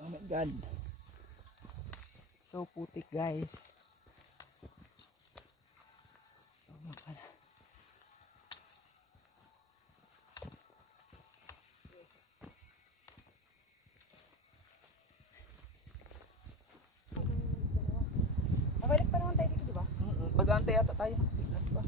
Oh my god, so putik guys. Oh my god. Mabalik pa naman tayo dito, diba? Mag-aantay yata tayo. Diba?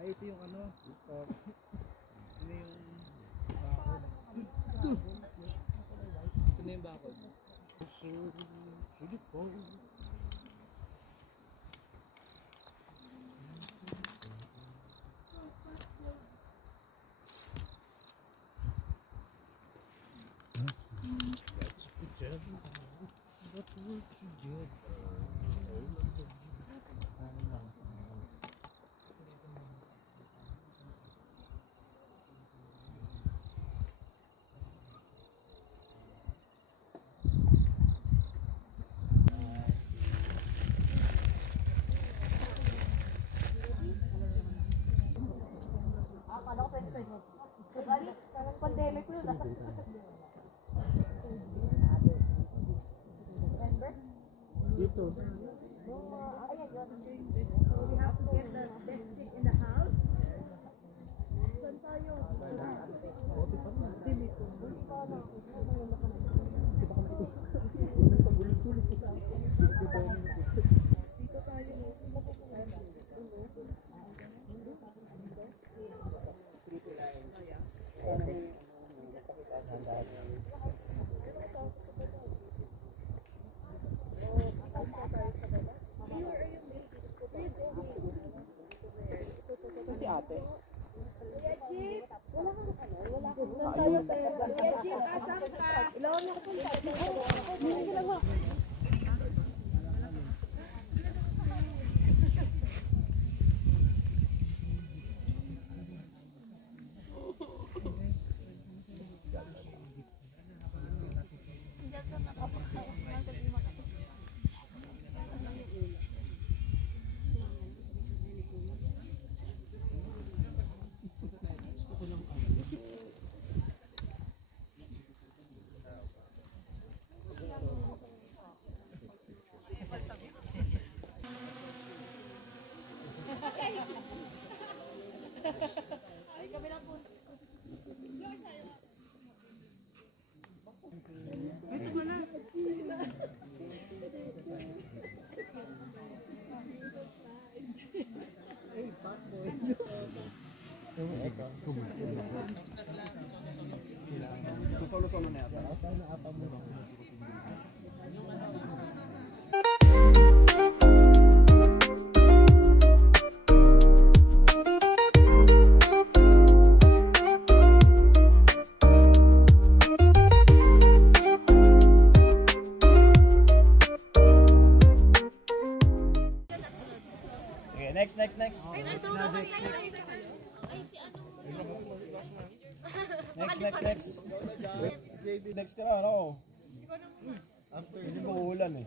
Ay, ito yung ano, ito yung bakod. Ito na yung bakod. Pandemic ko yun. Dito. Ayan yun. We have to get the best seat in the house. Saan tayo? Dito tayo. So si ate? Kuya Jeep, wala kang wala kang saan tayo pera. Kuya Jeep, asan ka? Ilawan mo ko punta. Hindi sila mo. Solo-solo na yata. Okay, next. Next. JB, next ka na, ano? After, hindi mo uulan eh.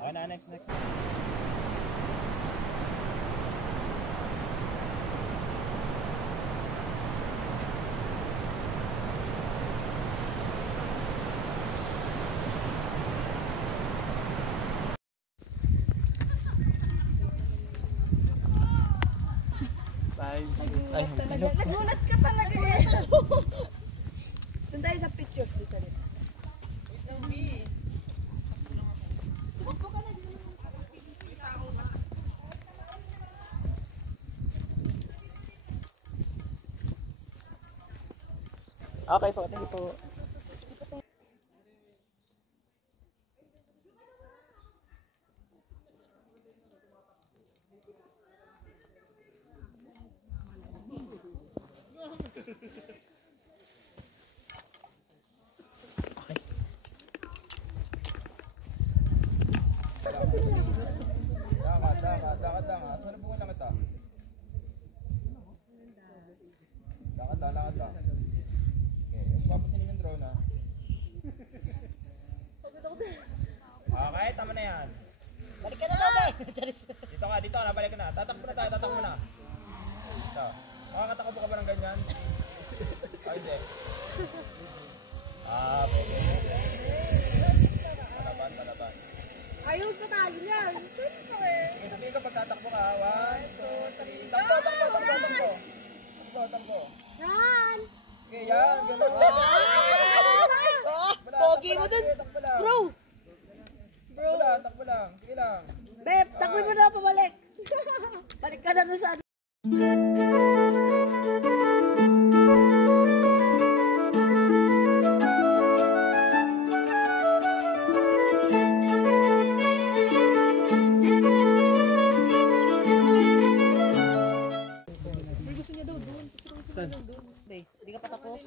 Okay na, next. Nagulat ka talaga eh. Doon tayo sa picture. Dito rin. Okay po, thank you po. Lakad lang. Asan po lang kita? Lakad lang. Okay, mas papasin yung drone ha. Okay, tama na yan. Balik ka na daw, be. Dito ka, balik ka na. Tatakbo na tayo, tatakbo na. Ito. Makakatakbo ka ba ng ganyan? Ay, hindi. Pwede. Palaban. Ayos na tayo yan. Sige, sabihin ka pag tatakbo ka. 1, 2, 3. Takbo. Yan. Okay, yan. Ganun. Pogi mo dun. Bro. Takbo lang. Sige lang. Beb, takoy mo na pabalik. Balik ka na dun sa Hindi ka pa tapos?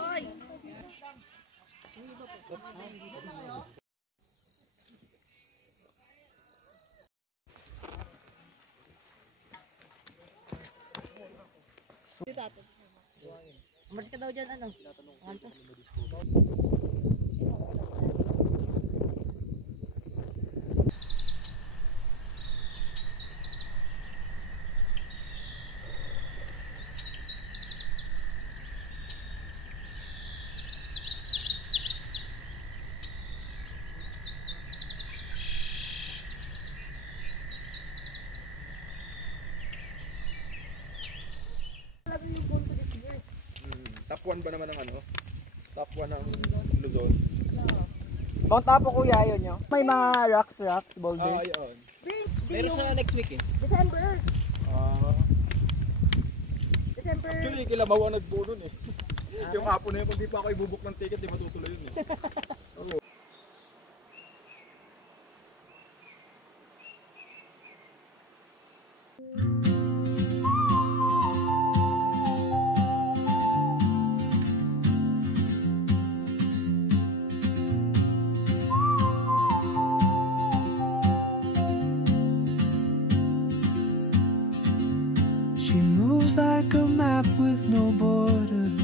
Hoy! Umalis ka daw dyan, ano? Top 1 ba naman ng ano? Top 1 ng Luzon? Mount Apo kuya, yun nyo. May mga rocks, boulders. Ayun. Meron siya next week eh. December. December. Actually, Kilamaw ang nagbuo nun eh. Yung hapon na yun, kung di pa ako ibubuk ng ticket, di matutuloy yun eh. She moves like a map with no borders,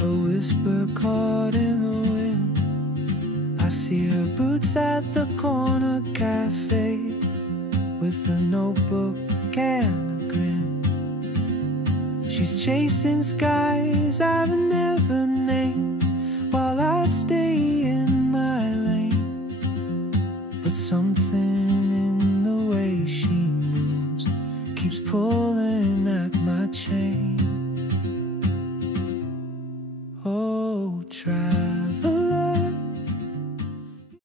a whisper caught in the wind. I see her boots at the corner cafe with a notebook and a grin. She's chasing skies I've never named while I stay in my lane. But some